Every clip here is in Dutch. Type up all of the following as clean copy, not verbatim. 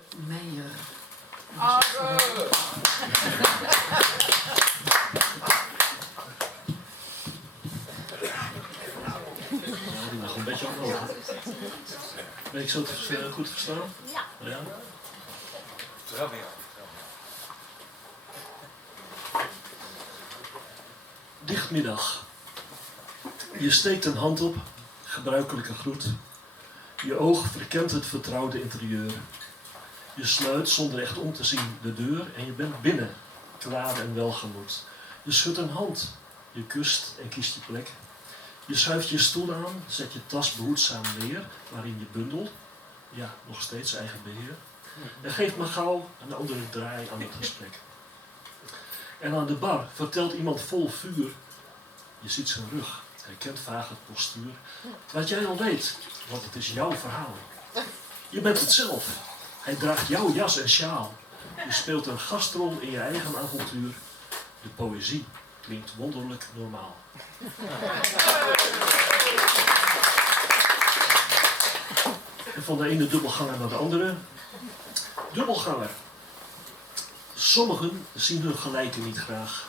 Meijer. Die mag een beetje omhoog. Ben ik zo goed verstaan? Ja. Dichtmiddag. Je steekt een hand op, gebruikelijke groet. Je oog verkent het vertrouwde interieur. Je sluit zonder echt om te zien de deur en je bent binnen, klaar en welgemoed. Je schudt een hand, je kust en kiest je plek. Je schuift je stoel aan, zet je tas behoedzaam neer, waarin je bundelt. Ja, nog steeds eigen beheer. En geeft maar gauw een andere draai aan het gesprek. En aan de bar vertelt iemand vol vuur. Je ziet zijn rug, herkent vaag het postuur. Wat jij al weet, want het is jouw verhaal. Je bent het zelf. Hij draagt jouw jas en sjaal. Je speelt een gastrol in je eigen avontuur. De poëzie klinkt wonderlijk normaal. En van de ene dubbelganger naar de andere. Dubbelganger. Sommigen zien hun gelijken niet graag.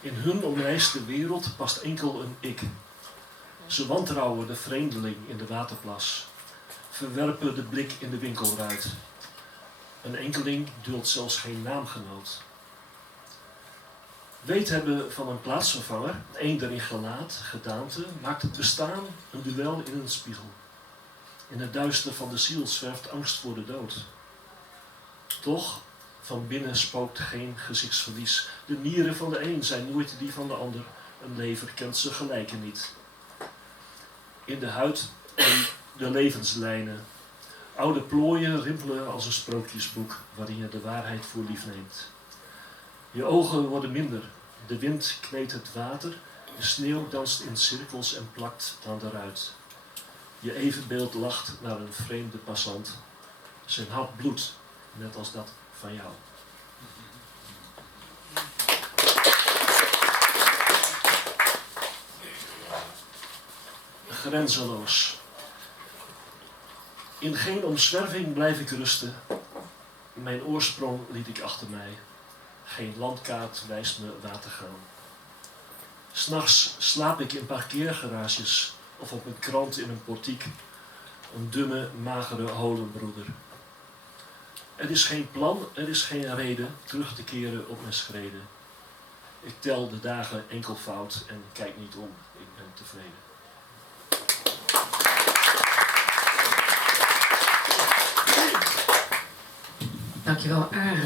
In hun omlijste wereld past enkel een ik. Ze wantrouwen de vreemdeling in de waterplas. Verwerpen de blik in de winkelruit. Een enkeling duldt zelfs geen naamgenoot. Weet hebben van een plaatsvervanger, eender in gelaat, gedaante, maakt het bestaan een duel in een spiegel. In het duister van de ziel zwerft angst voor de dood. Toch, van binnen spookt geen gezichtsverlies. De nieren van de een zijn nooit die van de ander. Een lever kent ze gelijken niet. In de huid de levenslijnen. Oude plooien rimpelen als een sprookjesboek waarin je de waarheid voor lief neemt. Je ogen worden minder. De wind kneedt het water. De sneeuw danst in cirkels en plakt aan de ruit. Je evenbeeld lacht naar een vreemde passant. Zijn hart bloedt, net als dat van jou. Grenzeloos. In geen omzwerving blijf ik rusten. Mijn oorsprong liet ik achter mij. Geen landkaart wijst me waar te gaan. 'S Nachts slaap ik in parkeergarages of op een krant in een portiek. Een dunne, magere holenbroeder. Er is geen plan, er is geen reden terug te keren op mijn schreden. Ik tel de dagen enkelvoud en kijk niet om. Ik ben tevreden. Dankjewel, Are.